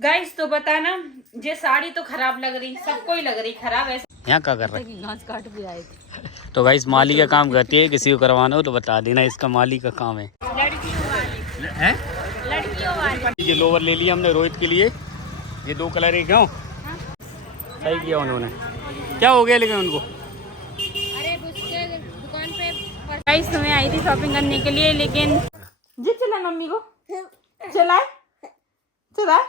Guys तो बताना, ये साड़ी तो खराब लग रही, सबको ही लग रही खराब। ऐसे यहाँ क्या कर रहे हैं? घास काट भी आए थे। तो गाइस माली का काम करती है, किसी को करवाना हो तो बता देना, इसका माली का काम है। लड़कियों वाले हैं? लड़कियों वाले। ये लोवर ले लिया हमने रोहित के लिए, ये 2 कलर है। क्यों सही किया उन्होंने? क्या हो गया लेकिन उनको? अरे उसके दुकान पे गाइस तो मैं आई थी शॉपिंग करने के लिए, लेकिन जी चला मम्मी को चलाए चलाए।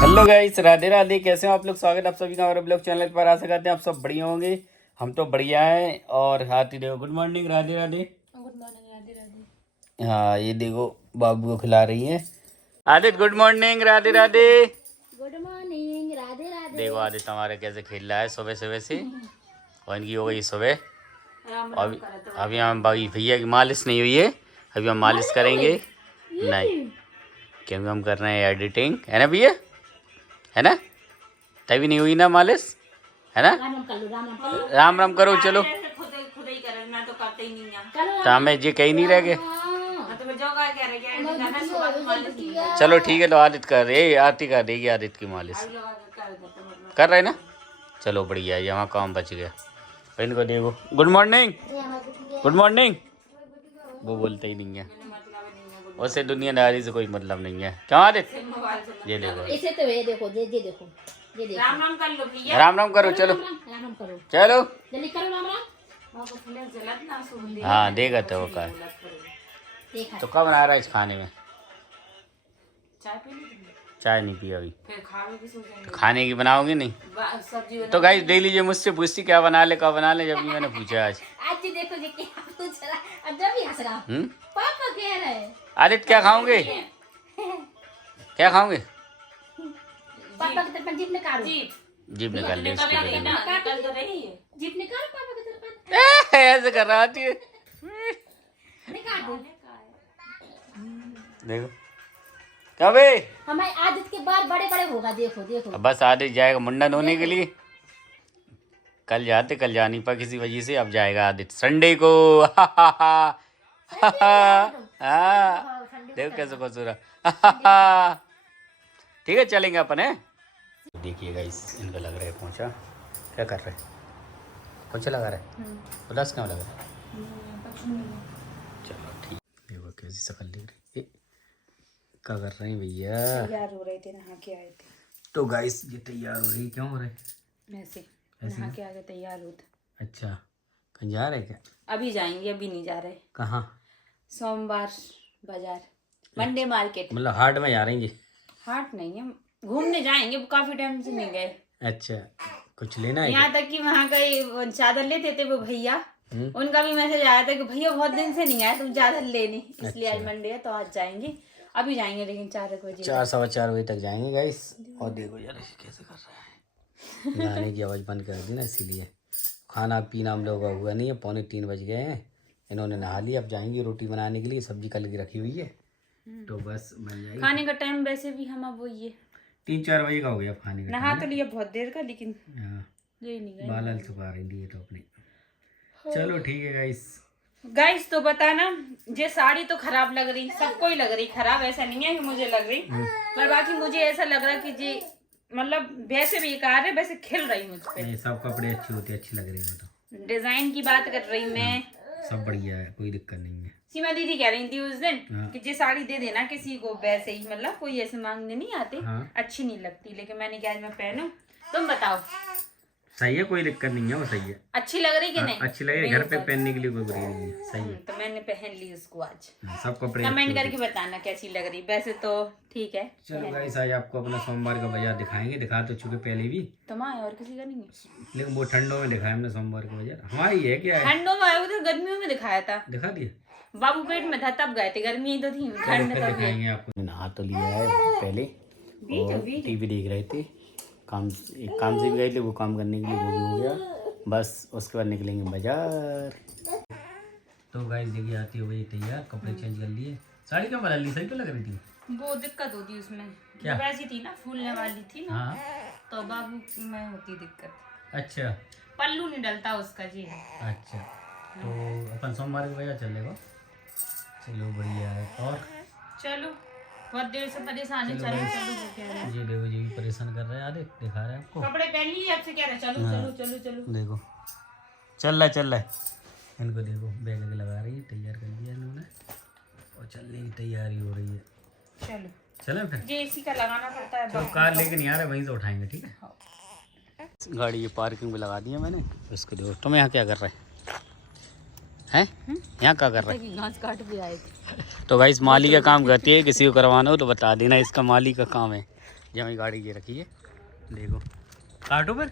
Hello guys, Radhe Radhe. कैसे हो आप लोग? स्वागत है आप सभी का हमारे ब्लॉग चैनल पर। आशा करते हैं आप सब बढ़िया होंगे। हम तो बढ़िया हैं। और हाथी देखो, good morning Radhe Radhe. Good morning Radhe Radhe. हाँ ये देखो बाबू को खिला रही है। Aditya good morning Radhe Radhe. Good morning Radhe Radhe. देखो आदित्य हमारे कैसे खेल रहा है सुबह सुबह से। और इनकी हो गई सुबह। अभी हम भैया की मालिश नहीं हुई है, अभी हम मालिश करेंगे। नहीं क्योंकि हम कर रहे हैं एडिटिंग, है ना भैया? है ना? तभी नहीं हुई ना मालिश, है ना? राम राम करो चलो। तो हमें ये कहीं नहीं रह गए। चलो ठीक है, तो आदित्य कर रहे, आरती कर देगी आदित्य की मालिश। कर रहे ना? चलो बढ़िया है, यहाँ काम बच गया। इनको देखो गुड मॉर्निंग गुड मॉर्निंग, वो बोलते ही नहीं है। उससे दुनियादारी से कोई मतलब नहीं है। क्यों आदित्य? ये देखो, इसे तो ये देखो, ये देखो, ये देखो। राम राम कर लो भैया। राम राम करो चलो। राम राम करो चलो जल्दी करो राम राम। हाँ देगा तो का। तो कब बना रहा है इस खाने में? चाय नहीं पी अभी, तो खाने की बनाओगे नहीं? तो गाइस डेली ये मुझसे पूछती क्या बना ले कब बना ले, जब भी मैंने पूछा आज देखो जी क्या पूछ रहा, अब जब भी हंस रहा। पापा कह रहे हैं आदित्य क्या खाओगे? क्या खाओगे? पापा की तरफ जीप निकालो। जीप निकाल ले उसकी। जीप निकालो पापा की तरफ। ऐसे कर रहा थी। निकाल दो। देखो कभी हमारे आदित्य के बाल बड़े बड़े होगा। देखो देखो बस आदित्य जाएगा मुंडन होने के लिए। कल जा नहीं पा किसी वजह से, अब जाएगा आदित्य संडे को। देखो कैसे खुश हो रहा। ठीक है चलेंगे अपन है। देखिएगा इस इनका लग रहा है पोंछा। क्या कर रहे हैं? पोंछा लगा रहा है? उदास क्यों लग रहा है? चलो ठीक। देखो कैसी शक्ल दिख रही है। क्या कर रहे हैं भैया? तैयार हो रहे थे, नहा के आए थे। तो गाइस ये तैयार हो रही है। क्यों हो रहे? ऐसे नहा के आगे तैयार होते। अच्छा कहीं जा रहे क्या? अभी जाएंगे, अभी नहीं जा रहे। कहाँ? सोमवार बाजार, मंडे मार्केट। मतलब हाट में जा रही है? हाट नहीं है, घूमने जाएंगे, काफी टाइम से नहीं गए। अच्छा कुछ लेना है? यहाँ तक कि वहाँ का चादर लेते थे वो भैया, उनका भी मैसेज आया था कि भैया बहुत दिन से नहीं आए तुम चादर लेने, इसलिए आज मंडे है तो आज जाएंगे। अभी जाएंगे लेकिन 4 बजे, 4 सवा 4 बजे तक जाएंगे गाइस। और देखो यार कैसे कर रहा है। गाने की आवाज़ बंद कर दी ना, इसीलिए। खाना पीना हम लोगों का हुआ नहीं है, 2:45 बज गए हैं। इन्होंने नहा लिया, अब जाएंगे रोटी बनाने के लिए। सब्जी कल की रखी हुई है तो बस बन जाएगी। खाने का टाइम वैसे भी हम अब वही है 3-4 बजे का हो गया खाने का। नहा तो लिया बहुत देर का, लेकिन यही नहीं बाल छुपा रही है तो अपने। चलो ठीक है गाइस तो बताना, ये साड़ी तो खराब लग रही, सबको ही लग रही खराब, ऐसा नहीं है कि मुझे लग रही। पर बाकी मुझे ऐसा लग रहा कि जी मतलब वैसे बेकार है, वैसे खिल रही मुझ पे। सब कपड़े अच्छे होते, अच्छी लग रही है। तो डिजाइन की बात कर रही मैं, सब बढ़िया है, कोई दिक्कत नहीं है। सीमा दीदी कह रही थी उस दिन कि ये साड़ी दे देना किसी को, वैसे ही मतलब कोई ऐसे मांगने नहीं आते। अच्छी नहीं लगती, लेकिन मैंने कहा आज मैं पहनूं, तुम बताओ। सही है, कोई दिक्कत नहीं है, वो सही है। अच्छी लग रही कि नहीं? अच्छी लग रही है, घर पे पहनने के लिए कोई बुरी नहीं है। सही है, तो मैंने पहन ली उसको आज। सब कपड़े कमेंट करके बताना कैसी लग रही। वैसे तो ठीक है। चलो गाइस आज आपको अपना सोमवार का बाजार दिखाएंगे, दिखा तो चुके पहले भी। तुम आए और किसी का नहीं है, लेकिन वो ठंडों में दिखाया हमने सोमवार का बाजार। हमारी है क्या? ठंडों में आया उधर, गर्मियों में दिखाया था। दिखा दिया, बाबू पेट में था तब गए थे, गर्मी तो थी, ठंड तब दिखाएंगे आपको। नहा तो लिया है पहले, टीवी देख रहे थे। एक काम से भी गए थे, वो काम करने के लिए वो भी हो गया। बस उसके बाद निकलेंगे बाजार। तो गाइस देखिए आती हो गई तैयार, कपड़े चेंज कर लिए। साड़ी क्या बदल ली? सही तो लग रही थी। वो दिक्कत होती उसमें, क्या? वैसी थी ना, फूलने वाली थी ना। तो बाबू में होती दिक्कत। अच्छा पल्लू नहीं डलता उसका जी। अच्छा तो अपन सोमवार को भैया चलेगा। चलो बढ़िया है। और चलो बहुत देर से परेशान है। चलो चलो वो कह रहा है। ये देखो, ये भी परेशान कर रहे हैं। आदि दिखा रहे हैं आपको। कपड़े पहन लिए आपसे कह रहे हैं, चलो चलो चलो चलो। देखो चल रहा है। इनको देखो बैग लगा रही है, तैयार कर दिया इन्होंने और चलने की तैयारी हो रही है। चलो चलें फिर। ये एसी का लगाना पड़ता है। तो कार लेके नहीं आ रहे, वहीं से उठाएंगे, ठीक है। गाड़ी ये पार्किंग में लगा दी है मैंने। इसको देखो। तुम यहाँ क्या कर रहे हैं? यहाँ क्या कर रहे हैं? घास काट भी आए तो भाई इस माली का काम करती है, किसी को करवाना हो तो बता देना, इसका माली का काम है। जब हमारी गाड़ी ये रखी है, देखो काटो पर।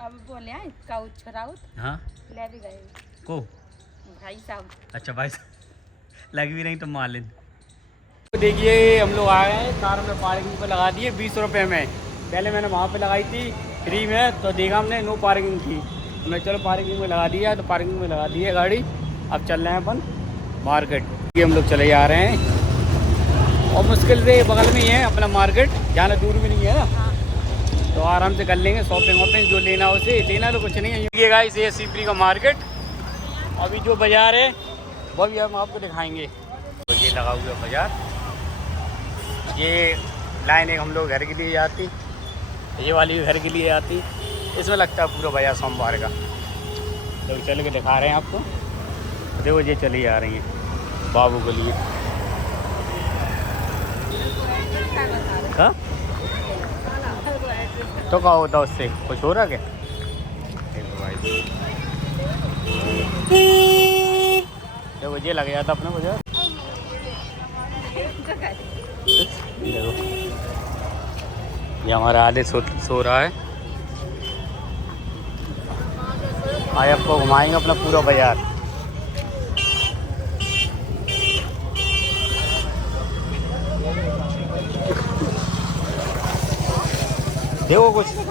अब बोले आए काउच छराउत। हाँ ले भी गए को भाई साहब। अच्छा भाई लग भी नहीं तो मालिन। तो देखिए हम लोग आ गए हैं, कार में पार्किंग पे लगा दिए 20 रुपये में। पहले मैंने वहाँ पे लगाई थी फ्री में, तो देखा हमने नो पार्किंग थी। तो मैं चलो पार्किंग में लगा दिया, तो पार्किंग में लगा दी है गाड़ी। अब चल रहे हैं अपन मार्केट। ये हम लोग चले जा रहे हैं और मुश्किल से बगल में ही है अपना मार्केट, ज़्यादा दूर भी नहीं है ना। तो आराम से कर लेंगे शॉपिंग वॉपिंग, जो लेना उसे लेना, तो कुछ नहीं है। ये गाइस ये सीपरी का मार्केट। अभी जो बाज़ार है वो भी हम आपको दिखाएंगे। तो ये लगा हुआ बाज़ार, ये लाइन एक हम लोग घर के लिए जाती, ये वाली घर के लिए आती। इसमें लगता है पूरा बाज़ार सोमवार का। तो चल के दिखा रहे हैं आपको। देखो ये चली आ रही है बाबू के लिए। हाँ तो क्या होता उससे, कुछ हो रहा क्या? देखो भाई, देखो ये लग जाता अपने बाजार। देखो ये हमारा आदि सो रहा है। आज आपको घुमाएंगे अपना पूरा बाजार। देखो कुछ है?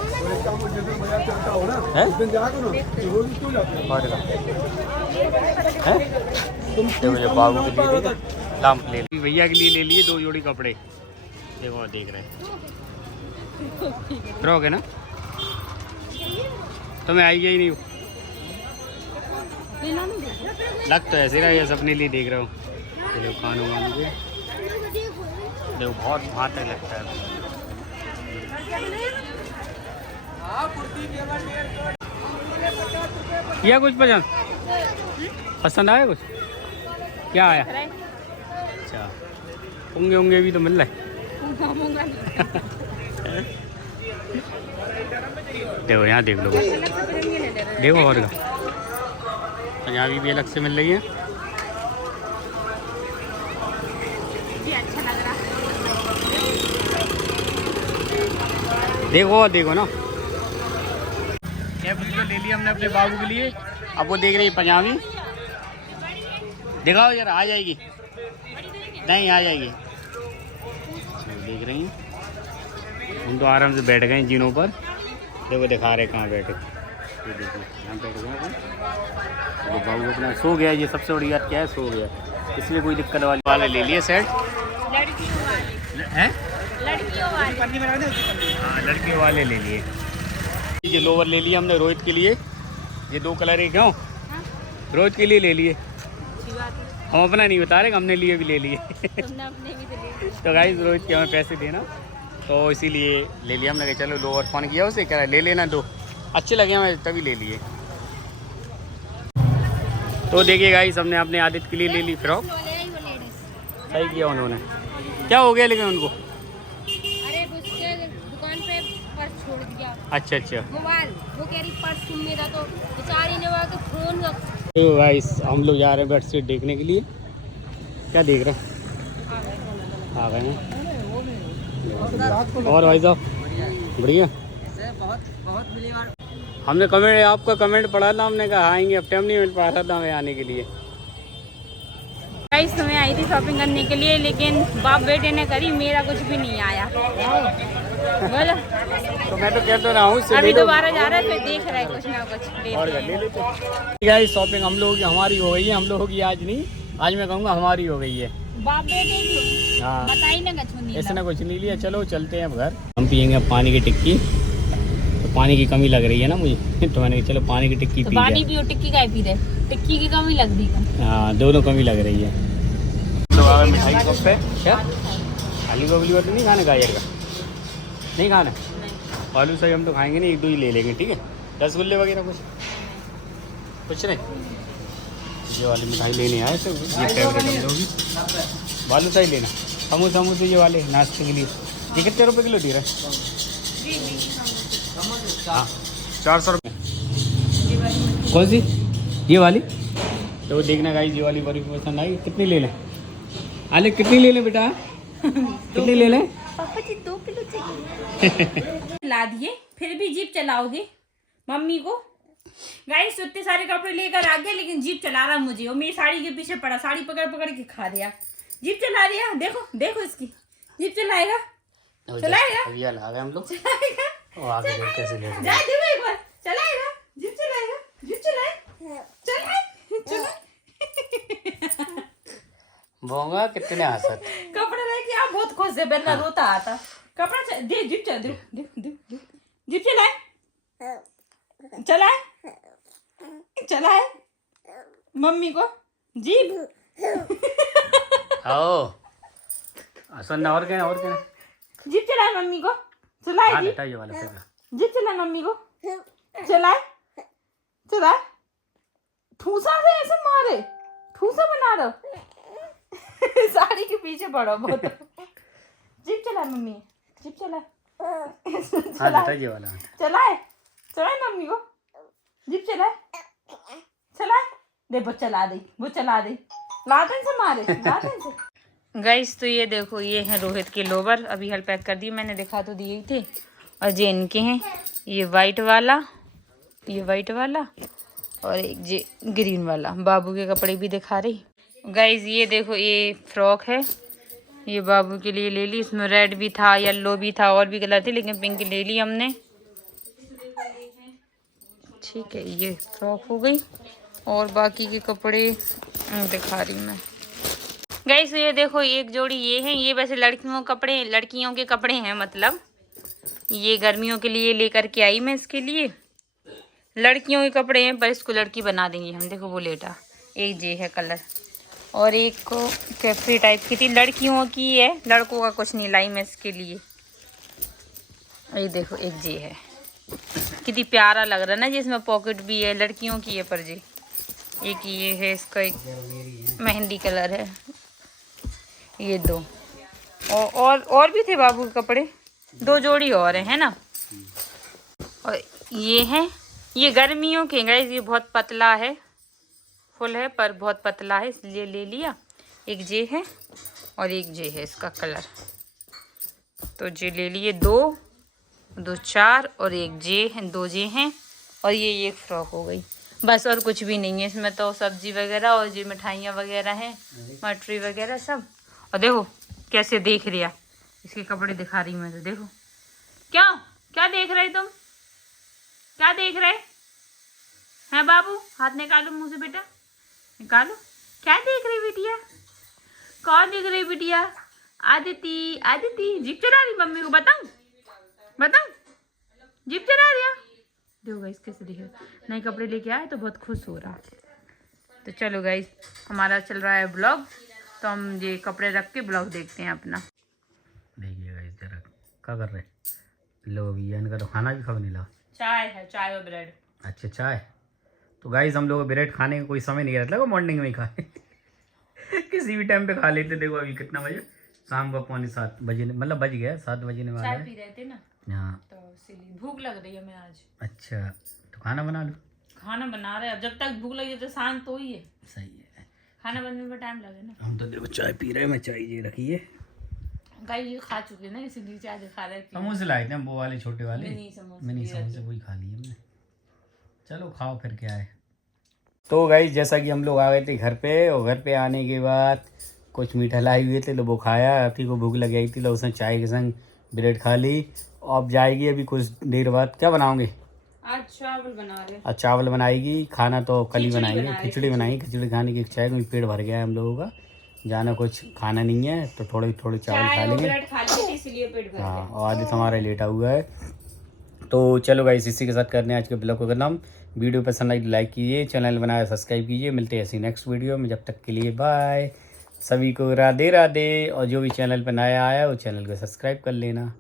देखो जो बाबू के लिए देखो लैंप ले ली, भैया के लिए ले लिए 2 जोड़ी कपड़े। देखो देख रहे हैं फ्रॉक है ना, तो मैं आई ही नहीं हूँ। लग तो ऐसे रहा है, अपने लिए देख रहा हूँ। देखो कानों वानों के देखो बहुत वहाँ तक लगता है। किया कुछ पसंद आया कुछ? क्या आया? अच्छा होंगे भी तो मिल रहा है। देखो यहाँ देख लो, देखो और का पंजाबी भी अलग से मिल रही है। देखो ना, कैप तो ले लिया हमने अपने बाबू के लिए। अब वो देख रही है पंजाबी। दिखाओ यार, आ जाएगी नहीं? आ जाएगी। देख रही हैं हम तो आराम से बैठ गए जीनों पर। देखो दिखा रहे कहाँ बैठे। ये देखो यहाँ बैठ गए। तो बाबू अपना सो गया। ये सबसे बड़ी बात क्या है, सो गया, इसलिए कोई दिक्कत वाले ले लिए सेट। हैं हाँ लड़कियों वाले ले लिए। ये लोवर ले लिए हमने रोहित के लिए। ये 2 कलर है, क्यों रोहित के लिए ले लिए। हम अपना नहीं बता रहे, हमने लिए भी ले लिए। तो गाइस रोहित के हमें पैसे देना, तो इसीलिए ले लिया हमने। चलो लोवर फोन किया उसे, कह रहा ले लेना 2 अच्छे लगे हमें, तभी ले लिए। तो देखिए गाइस हमने अपने आदित्य के लिए ले ली फ्रॉक। सही किया उन्होंने। क्या हो गया लेकिन उनको? अरे उसके दुकान पे पर्स छोड़ दिया। अच्छा मोबाइल, वो कह रही पर्स तुम मेरा, तो बेचारी ने वहाँ के फोन। तो गाइस हम लोग जा रहे हैं बेडशीट देखने के लिए। क्या देख रहे हैं? आ गए हैं। और भाई साहब बढ़िया। हमने कमेंट, आपका कमेंट पढ़ा था, हमने कहा आएंगे, अब टाइम नहीं मिल पा रहा था हमें आने के लिए। गाइस मैं आई थी शॉपिंग करने के लिए, लेकिन बाप बेटे ने करी, मेरा कुछ भी नहीं आया। बोलो तो मैं तो कह तो रहा हूँ अभी दोबारा जा रहा है, फिर देख रहे कुछ ना कुछ और ले लेते। गाइस शॉपिंग हम लोग हमारी हो गई है। हम लोगों की आज नहीं, आज मैं कहूँगा हमारी हो गई है। बाप बेटे की हाँ बताई ना कुछ नहीं, ऐसे ना कुछ नहीं लिया। चलो चलते हैं अब घर। हम पियेंगे अब पानी की टिक्की। तो पानी की कमी लग रही है ना मुझे, तो मैंने कहा चलो पानी की टिक्की तो पी पानी जाए। पियो, टिक्की का पी दे। टिक्की की कमी लग रही है। हाँ दोनों कमी लग रही है। तो आगे मिठाई कप पे क्या आलू गोभी तो नहीं खाना, गाजर का नहीं खाना, आलू सही हम तो खाएंगे नहीं, एक दो ही ले लेंगे ठीक है। रसगुल्ले वगैरह कुछ नहीं। ये वाली मिठाई लेने आए तो ये फेवरेट हम लोग की बालू शाही लेना, समोसे ये वाले नाश्ते के लिए। ये कितने रुपए किलो दे रहे हैं? हाँ 400 रुपये। कौन सी ये वाली? तो देखना गाइस ये वाली बड़ी पसंद आई। कितनी ले लें आले, कितनी ले लें बेटा? कितनी ले लें? पापा जी 2 किलो चाहिए। ला दिए फिर भी जीप चलाओगे मम्मी को। गाइस इतने सारे कपड़े लेकर आ गया लेकिन जीप चला रहा मुझे, और मेरी साड़ी के पीछे पड़ा, साड़ी पकड़ पकड़ के खा रहा। जीप चला रहा, देखो देखो इसकी जीप चलाएगा चलाएगा। अभी आ गए हम लोग, चलाएगा वो आगे देख कैसे ले रहे हैं। जाए देखो एक बार, चलाएगा जीप चलाएगा, जीप चलाए चलाए। बोंगा कितने हंसत। कपड़े लेके आप बहुत खुश है, वरना रोता आता। कपड़ा दे जीप चला, दे जीप चलाए चलाए चलाए मम्मी को जीप। आओ सुनना और क्या जीप चलाए मम्मी को, चलाए हाँ जीप, बेटा ये वाला फेवरेट। जीप चलाए मम्मी को, चलाए चलाए। ठूसा से ऐसे मारे, ठूसा बना दो। साड़ी के पीछे पड़ो बहुत। जीप चलाए मम्मी, जीप चलाए हाँ बेटा ये वाला चलाए चलाए मम्मी को, जीप चलाए चलाए। दे वो चला दे, वो चला दे, लातन से मारे लातन से। गाइस तो ये देखो ये है रोहित के लोवर, अभी हल पैक कर दिए मैंने, दिखा तो दिए ही थे। और ये इनके हैं, ये वाइट वाला, ये वाइट वाला और एक ये ग्रीन वाला। बाबू के कपड़े भी दिखा रही। गाइस ये देखो ये फ्रॉक है, ये बाबू के लिए ले ली। इसमें रेड भी था, येलो भी था, और भी कलर थे लेकिन पिंक ले ली हमने। ठीक है ये फ्रॉक हो गई, और बाकी के कपड़े दिखा रही मैं। गाइस ये देखो एक जोड़ी ये हैं, ये वैसे लड़कियों के कपड़े हैं, मतलब ये गर्मियों के लिए लेकर के आई मैं इसके लिए। लड़कियों के कपड़े हैं पर इसको लड़की बना देंगे हम। देखो वो लेटा, एक जे है कलर, और एक को कैफे टाइप की थी, लड़कियों की है, लड़कों का कुछ नहीं लाई मैं इसके लिए। ये देखो एक जे है, कितनी प्यारा लग रहा है ना, जिसमें पॉकेट भी है, लड़कियों की है पर जी। एक ये है, इसका एक मेहंदी कलर है। ये दो और भी थे बाबू के कपड़े, 2 जोड़ी और है ना। और ये है, ये गर्मियों के गाइस, ये बहुत पतला है, फुल है पर बहुत पतला है इसलिए ले लिया। एक जे है और एक जे है इसका कलर, तो जे ले लिए। 2 4 और एक जे है, 2 जे हैं। और ये एक फ्रॉक हो गई बस, और कुछ भी नहीं है इसमें। तो सब्जी वगैरह और जो मिठाइयाँ वगैरह हैं, मटरी वगैरह सब। और देखो कैसे देख रिया, इसके कपड़े दिखा रही मैं तो। देखो क्या देख रहे तुम, क्या देख रहे हैं बाबू? हाथ निकालो मुँह से बेटा, निकालो। क्या देख रही बिटिया, कौन देख रही बिटिया? आदिति, आदिति जीप चला रही मम्मी को, बताऊं जीप चला रही है। देखो गाइस कैसे दिख रहा, नए कपड़े लेके आए तो बहुत खुश हो रहा। तो चलो गाइस हमारा चल रहा है ब्लॉग, तो हम ये कपड़े रख के ब्लॉग देखते हैं अपना। देखिए गाइस जरा क्या कर रहे हैं लोग, ये इनका तो खाना भी खाने लगा। चाय है, चाय और ब्रेड। अच्छा चाय। तो गाइस हम लोग ब्रेड खाने का कोई समय नहीं रहता, मॉर्निंग में ही खाए किसी भी टाइम पे खा लेते। देखो अभी कितना बजे, शाम को 6:45 बजे, मतलब बज गया 7 बजने वाला चाय है। पी रहे थे ना, हाँ तो इसीलिए भूख लग रही है हमें आज। अच्छा तो खाना बना लो। खाना बना रहे हैं, अब जब तक भूख लगी तो शांत तो ही है, सही है, खाना बनने में टाइम लगे ना। हम तो देखो चाय पी रहे हैं। मैं चाय ये रखी है, गाइस ये खा चुके ना, इसीलिए चाय दिखा रहे हैं। समोसे लाए थे हम, वो वाले छोटे वाले मिनी समोसे मिनी लिए समोसे, वही खा लिए हमने। चलो खाओ फिर क्या है। तो गाइस जैसा कि हम लोग आ गए थे घर पे, और घर पे आने के बाद कुछ मीठा लाए हुए थे, लो वो खाया। अभी को भूख लग गई थी, लो उसने चाय के संग ब्रेड खा ली। अब जाएगी अभी कुछ देर बाद। क्या बनाओगे आज? चावल बना रहे। आज चावल बनाएगी, खाना तो कल ही खिचड़ी बनाएंगे। बना रहे, खिचड़ी बनाएंगे, खिचड़ी खाने की इच्छा है क्योंकि पेट भर गया है हम लोगों का, जाना कुछ खाना नहीं है तो थोड़े चावल खा लेंगे। ब्रेड खा लिए इसलिए पेट भर हाँ गया। और आदित्य हमारा लेटा हुआ है, तो चलो गाइस, इसी के साथ करने आज के ब्लॉग को खत्म। वीडियो पसंद आई तो लाइक कीजिए, चैनल बनाया सब्सक्राइब कीजिए। मिलते हैं ऐसी नेक्स्ट वीडियो में, जब तक के लिए बाय। सभी को राधे राधे। और जो भी चैनल पर नया आया वो चैनल को सब्सक्राइब कर लेना।